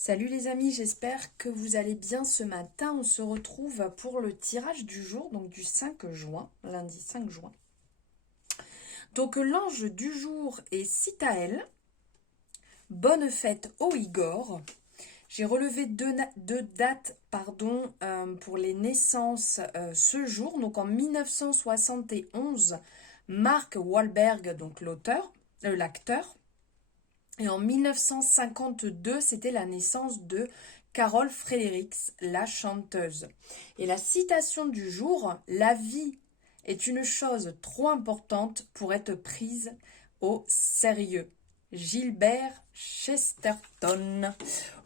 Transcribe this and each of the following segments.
Salut les amis, j'espère que vous allez bien ce matin. On se retrouve pour le tirage du jour, donc du 5 juin, lundi 5 juin. Donc l'ange du jour est Citaël. Bonne fête au Igor. J'ai relevé deux dates pour les naissances ce jour. Donc en 1971, Mark Wahlberg, donc l'acteur. Et en 1952, c'était la naissance de Carol Fredericks, la chanteuse. Et la citation du jour, la vie est une chose trop importante pour être prise au sérieux. Gilbert Chesterton.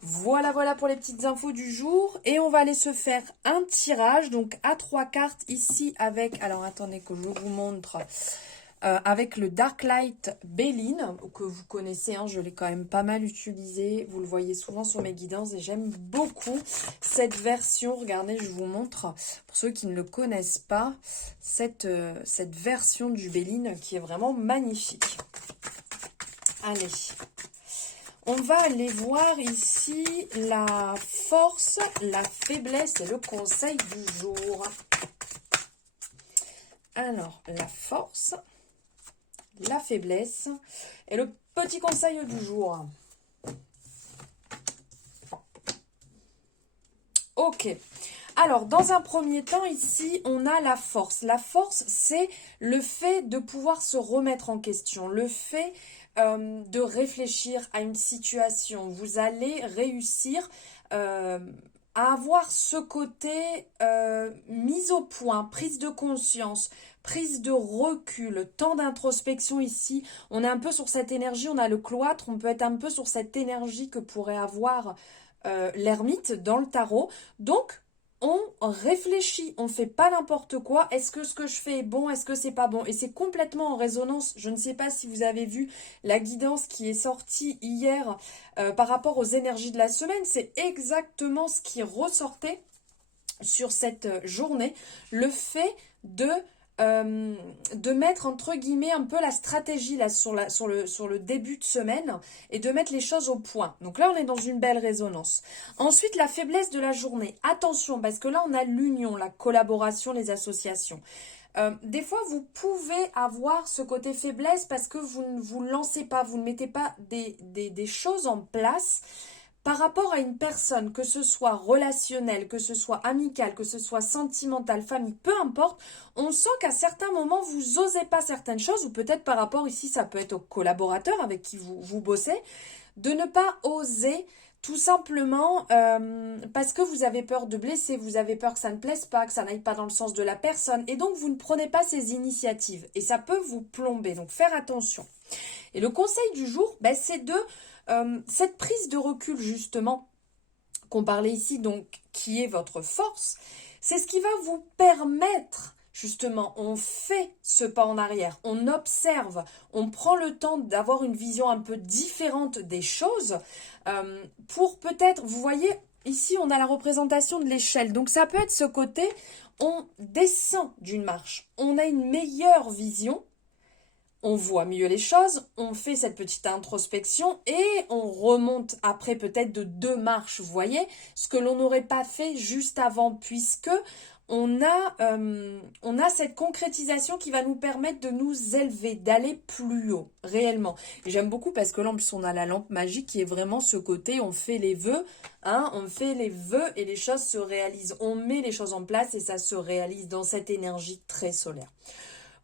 Voilà pour les petites infos du jour. Et on va aller se faire un tirage, donc à 3 cartes ici avec, alors attendez que je vous montre, avec le Darklight Béline, que vous connaissez, hein, je l'ai quand même pas mal utilisé. Vous le voyez souvent sur mes guidances et j'aime beaucoup cette version. Regardez, je vous montre, pour ceux qui ne le connaissent pas, cette version du Béline qui est vraiment magnifique. Allez, on va aller voir ici la force, la faiblesse et le conseil du jour. Alors, la force, la faiblesse et le petit conseil du jour. Ok. Alors, dans un premier temps, ici, on a la force. La force, c'est le fait de pouvoir se remettre en question, le fait de réfléchir à une situation. Vous allez réussir à avoir ce côté mise au point, prise de conscience, prise de recul, temps d'introspection ici. On est un peu sur cette énergie, on a le cloître, on peut être un peu sur cette énergie que pourrait avoir l'ermite dans le tarot. Donc, on réfléchit, on fait pas n'importe quoi. Est-ce que ce que je fais est bon? Est-ce que c'est pas bon? Et c'est complètement en résonance. Je ne sais pas si vous avez vu la guidance qui est sortie hier par rapport aux énergies de la semaine. C'est exactement ce qui ressortait sur cette journée. Le fait de mettre entre guillemets un peu la stratégie là sur le début de semaine et de mettre les choses au point. Donc là on est dans une belle résonance. Ensuite la faiblesse de la journée. Attention parce que là on a l'union, la collaboration, les associations. Des fois vous pouvez avoir ce côté faiblesse parce que vous ne vous lancez pas, vous ne mettez pas des choses en place par rapport à une personne, que ce soit relationnelle, que ce soit amicale, que ce soit sentimentale, famille, peu importe, on sent qu'à certains moments, vous osez pas certaines choses, ou peut-être par rapport ici, ça peut être aux collaborateurs avec qui vous bossez, de ne pas oser tout simplement parce que vous avez peur de blesser, vous avez peur que ça ne plaise pas, que ça n'aille pas dans le sens de la personne, et donc vous ne prenez pas ces initiatives, et ça peut vous plomber, donc faire attention. Et le conseil du jour, c'est de cette prise de recul justement qu'on parlait ici, donc qui est votre force, c'est ce qui va vous permettre justement, on fait ce pas en arrière, on observe, on prend le temps d'avoir une vision un peu différente des choses pour peut-être, vous voyez, ici on a la représentation de l'échelle, donc ça peut être ce côté, on descend d'une marche, on a une meilleure vision. On voit mieux les choses, on fait cette petite introspection et on remonte après peut-être de 2 marches, vous voyez, ce que l'on n'aurait pas fait juste avant puisque on a cette concrétisation qui va nous permettre de nous élever, d'aller plus haut, réellement. Et j'aime beaucoup parce que là, en plus, on a la lampe magique qui est vraiment ce côté, on fait les vœux, on fait les vœux et les choses se réalisent. On met les choses en place et ça se réalise dans cette énergie très solaire.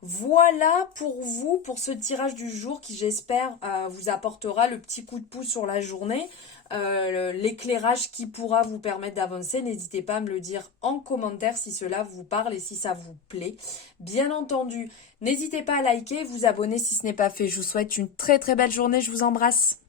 Voilà pour vous, pour ce tirage du jour qui j'espère vous apportera le petit coup de pouce sur la journée, l'éclairage qui pourra vous permettre d'avancer. N'hésitez pas à me le dire en commentaire si cela vous parle et si ça vous plaît. Bien entendu, n'hésitez pas à liker, vous abonner si ce n'est pas fait. Je vous souhaite une très très belle journée, je vous embrasse.